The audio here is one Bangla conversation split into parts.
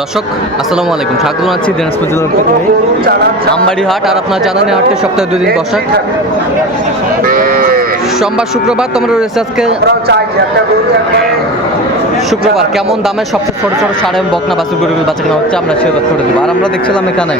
দর্শক, আসসালামু আলাইকুম। স্বাগত জানাচ্ছি দিনাজপুর জেলার আমবাড়ি হাট আর আপনার জানানি হাটকে সপ্তাহে দুই দিন বসা। সোমবার, শুক্রবার তোমরা রয়েছে আজকে। শুক্রবার কেমন দামে সবচেয়ে ছোট ছোট সাড়ে বকনা বাছুর গরিবের বাচ্চা কেনা হচ্ছে, আমরা সেটা করে দেবো আর আমরা দেখছিলাম এখানে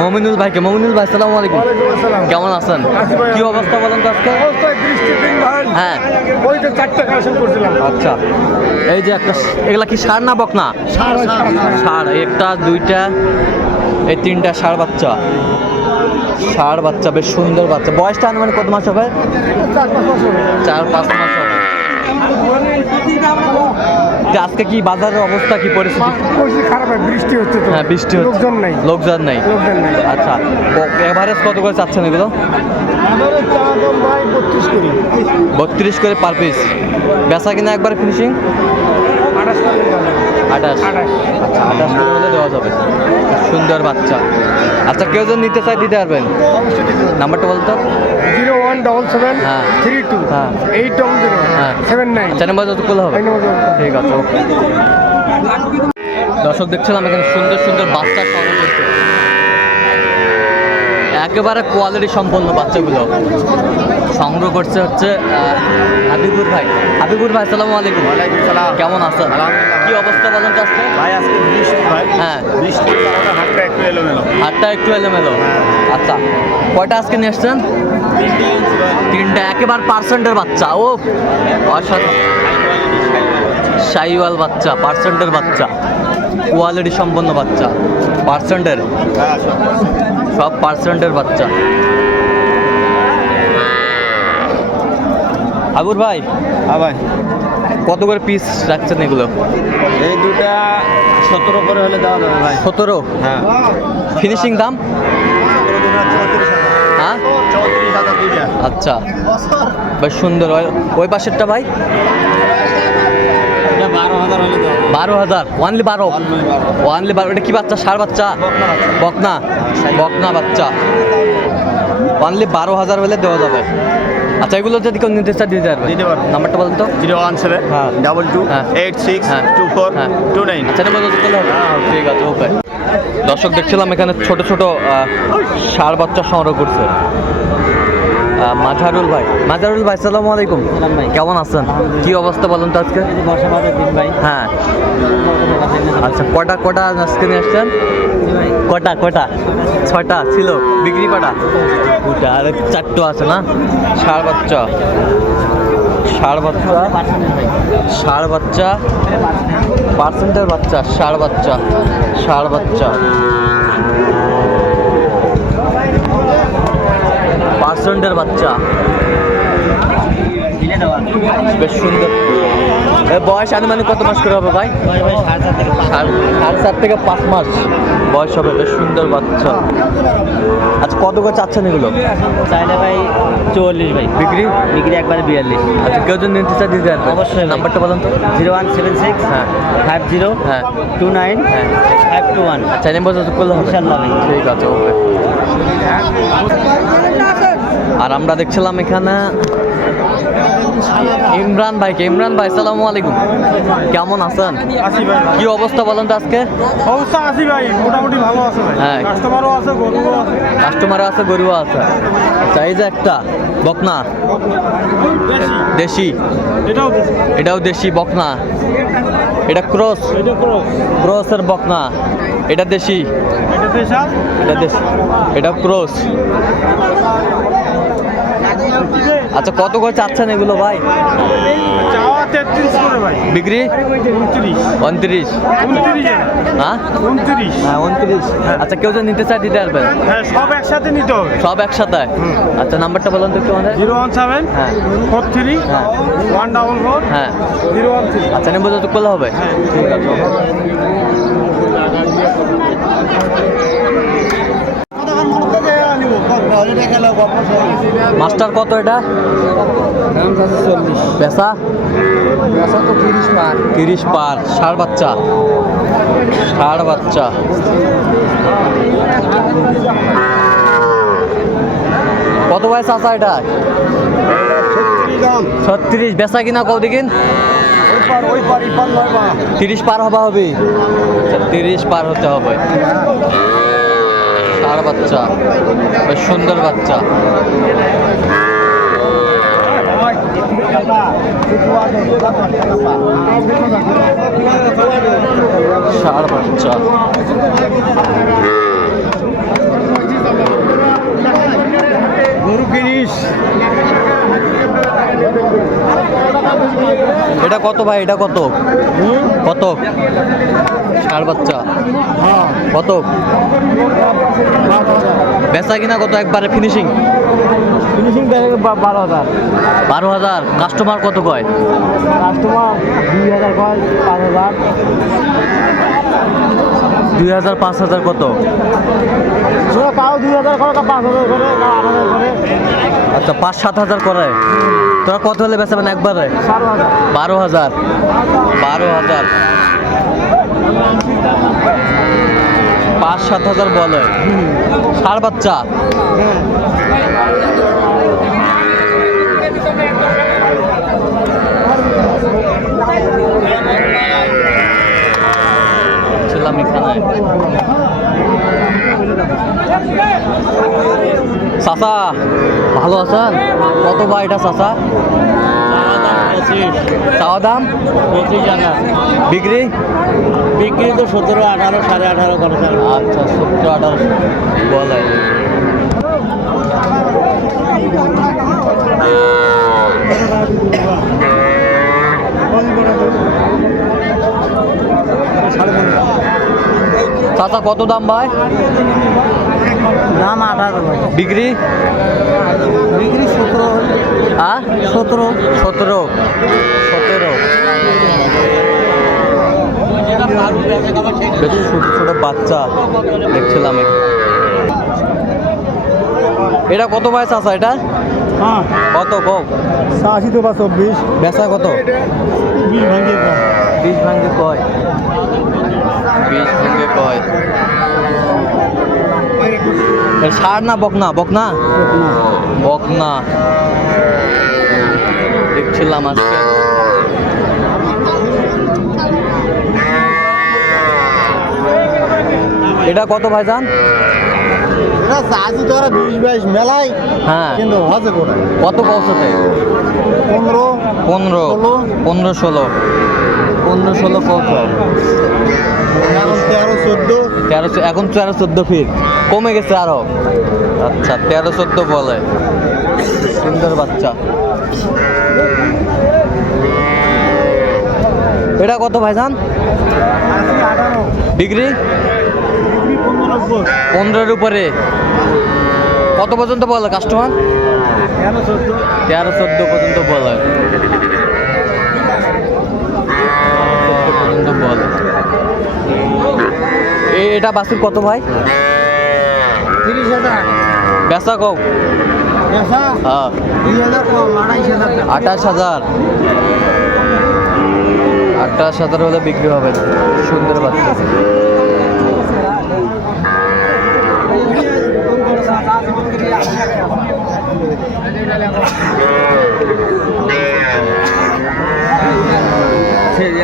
মমিনুল ভাইকে। মমিনুল ভাই আসসালামু আলাইকুম। কেমন আছেন? কি অবস্থা বলেন তো আজকে? হ্যাঁ। ওই তো চারটা কালেকশন করছিলাম। আচ্ছা। এই যে একটা এগুলা কি সার না বকনা সার একটা দুইটা এই তিনটা ষাঁড় বাচ্চা। ষাঁড় বাচ্চা বেশ সুন্দর বাচ্চা। বয়সটা আনুমানিক কত মাস হবে? চার পাঁচ বছর। চার পাঁচ মাস হবে। আজকে কি বাজারের অবস্থা কি পরিস্থিতি? খারাপ হয় বৃষ্টি হচ্ছে তো। হ্যাঁ বৃষ্টি হচ্ছে। লোকজন নাই। লোকজন নাই। লোকজন নাই। আচ্ছা এভারেজ কত করে চাচ্ছেন এগুলো? বত্রিশ করে। পার পিস বেচা কিনা একবার ফিনিশিং আঠাশ। আচ্ছা আঠাশ করে হলে দেওয়া যাবে সুন্দর বাচ্চা আচ্ছা কেউ যদি নিতে চাই দিতে পারবেন নাম্বারটা বলতো জিরো ওয়ান ডবল সেভেন হ্যাঁ। থ্রি টু হ্যাঁ। এইট ডবল জিরো হ্যাঁ। সেভেন নাইন আচ্ছা নাম্বার যত খোলা হবে। ঠিক আছে ওকে দর্শক দেখছিলাম এখানে সুন্দর সুন্দর বাচ্চা একেবারে কোয়ালিটি সম্পন্ন বাচ্চাগুলো। সংগ্রহ করছে হচ্ছে হাবিবুর ভাই। হাবিবুর ভাই আসসালামু আলাইকুম। ওয়ালাইকুম সালাম। কেমন আছেন? কি অবস্থা বলেন তো আজকে? ভাই আজকে ভাই। হ্যাঁ। হাটটা একটু এলোমেলো। একটু এলোমেলো। হ্যাঁ। আচ্ছা কয়টা আজকে নিয়ে আসছেন? তিনটা একেবারে পার্সেন্টের বাচ্চা ও। অসাধারণ। সাইওয়াল বাচ্চা পার্সেন্টের বাচ্চা। কোয়ালিটি সম্পন্ন বাচ্চা। পার্সেন্টের। সব পার্সেন্টের বাচ্চা। আবুর ভাই হ্যাঁ ভাই। কত করে পিস রাখছেন এগুলো? এই দুটা সতেরো করে হলে দেওয়া যাবে ভাই। সতেরো? হ্যাঁ। ফিনিশিং দাম? হ্যাঁ? আচ্ছা। বেশ সুন্দর। ওই- পাশেরটা ভাই? বারো হাজার ওয়ানলি বারো ওয়ানলি বারো? এটা কি বাচ্চা? সার বাচ্চা? বকনা বকনা? বাচ্চা। ওয়ানলি বারো হাজার হলে দেওয়া যাবে। আচ্ছা এগুলো যদি কেউ নিতে দিতে পারবে। দিতে পারব। নাম্বারটা বলুন তো। জিরো ওয়ান সেভেন হ্যাঁ। ডাবল টু হ্যাঁ। এইট সিক্স হ্যাঁ। Two four. Two nine. আচ্ছা ঠিক আছে ওকে। দর্শক দেখছিলাম এখানে ছোট ছোট ষাঁড় বাচ্চা সংগ্রহ করছে। মাঝারুল ভাই। মাঝারুল ভাই সালামু আলাইকুম। কেমন আছেন? কি অবস্থা বলুন তো আজকে? হ্যাঁ। আচ্ছা কটা কটা আজকে নিয়ে আসছেন? কটা কটা? ছটা ছিল। বিক্রি কটা? দুটা। আর চারটো আছে না? ষাঁড় বাচ্চা ষাঁড় বাচ্চা ষাঁড় বাচ্চা পার্সেন্টের বাচ্চা ষাঁড় বাচ্চা ষাঁড় বাচ্চা পার্সেন্টের বাচ্চা। বেশ সুন্দর। বয়স আনুমানিক কত মাস করে হবে ভাই? সাড়ে চার থেকে পাঁচ মাস বয়স হবে বেশ সুন্দর বাচ্চা। আচ্ছা কত করে চাচ্ছেন এগুলো? চাইলে ভাই চুয়াল্লিশ ভাই। বিক্রি? বিক্রি একবারে বিয়াল্লিশ। আচ্ছা কেউ যদি নিতে চায় দিতে অবশ্যই। নাম্বারটা বলুন তো। জিরো ওয়ান সেভেন সিক্স হ্যাঁ। ফাইভ জিরো হ্যাঁ। টু নাইন হ্যাঁ। Five two one. আচ্ছা নেম্বার করলে হবে। ঠিক আছে ওকে। আর আমরা দেখছিলাম এখানে ইমরান ভাইকে। ইমরান ভাই সালামু আলাইকুম। কেমন আছেন? কি অবস্থা বলেন তো আজকে? অবস্থা আসি ভাই মোটামুটি ভালো আছে ভাই। হ্যাঁ। কাস্টমারও আছে গরুও আছে। কাস্টমার আছে গরু আছে। আচ্ছা এই যে একটা বকনা। দেশি। এটাও এটাও দেশি বকনা। এটা ক্রস। এটা ক্রস। ক্রসের বকনা। এটা দেশি। এটা দেশি। এটা ক্রস। আচ্ছা কত করে চাচ্ছেন এগুলো ভাই? বিক্রি? উনত্রিশ। হ্যাঁ? উনত্রিশ। হ্যাঁ উনত্রিশ। আচ্ছা কেউ যদি নিতে চায় দিতে পারবেন হ্যাঁ সব একসাথে নিতে হবে। সব একসাথে? আচ্ছা নাম্বারটা বলুন তো একটু আমাদের। জিরো ওয়ান সেভেন হ্যাঁ। ফোর থ্রি হ্যাঁ। ওয়ান ডাবল ফোর হ্যাঁ। Zero one three. আচ্ছা নেব যত করলে হবে? ঠিক আছে। মাস্টার কত এটা? পেশা? তো তিরিশ পার তিরিশ পার ষাড় বাচ্চা। ষাড় বাচ্চা। কত বয়স আসা এটা? ছত্রিশ। বেচা কিনা বা তিরিশ পার হবা হবে। তিরিশ পার হতে হবে। ষাড় বাচ্চা বেশ সুন্দর বাচ্চা। সার বাচ্চা। গরু এটা কত ভাই? এটা কত? কত? ষাড় বাচ্চা। কত? বেচা কিনা কত একবারে? ফিনিশিং ফিনিশিং বারো হাজার। বারো হাজার। কাস্টমার কত কয়? কাস্টমার দুই হাজার কয় পাঁচ হাজার। দুই হাজার পাঁচ হাজার কত? কারও দুই হাজার করে পাঁচ হাজার করে কারও আট হাজার করে। আচ্ছা পাঁচ সাত হাজার করে। তোরা কত হলে বেচাবেন একবারে? বারো হাজার। বারো হাজার। পাঁচ, সাত হাজার বলে। সার বাচ্চা হ্যাঁ ছিলাম এখানে চাচা ভালো কত বা এটা চাচা? চাওয়া দাম? পঁচিশ টাকা বিক্রি? বিক্রি তো সতেরো আঠারো সাড়ে আঠারো করে আচ্ছা সত্তর আঠারো। বলে। চাচা কত দাম ভাই? দাম আট হাজার বিক্রি? বিক্রি সতেরো। হ্যাঁ সতেরো। সতেরো। সতেরো। বেশ ছোট ছোট বাচ্চা দেখছিলাম। এটা কত বয়স আছে এটা? হ্যাঁ। কত কম আশি তো বা চব্বিশ। বেচা কত? বিশ ভাঙ্গি বিষ ভাঙ্গে কয়। বিষ ভাঙ্গে কয়। সার না বকনা বকনা? বকনা। দেখছিলাম আজকে। এটা কত ভাইজান? এটা চাষি তো বিশ বাইশ মেলাই হ্যাঁ। কিন্তু হজে কত? পৌঁছতে পনেরো পনেরো পনেরো ষোলো। পনেরো ষোলো কত? এখন তেরো এখন তেরো চোদ্দ ফিট। কমে গেছে আরও। আচ্ছা তেরো চোদ্দ বলে। সুন্দর বাচ্চা। এটা কত ভাইজান? ডিগ্রি? পনেরোর উপরে। কত পর্যন্ত বলে কাস্টমার? তেরো চোদ্দ পর্যন্ত বলে চোদ্দ পর্যন্ত বলে এ- এটা বাসুর কত ভাই? তিরিশ হাজার। বেচা কম? হ্যাঁ। আঠাশ হাজার? আঠাশ হাজার হলে বিক্রি হবে। সুন্দর বাচ্চা দাম কখন এই দূরা হ্যাঁ হ্যাঁ দাম চাষবে পঁয়তাল্লিশ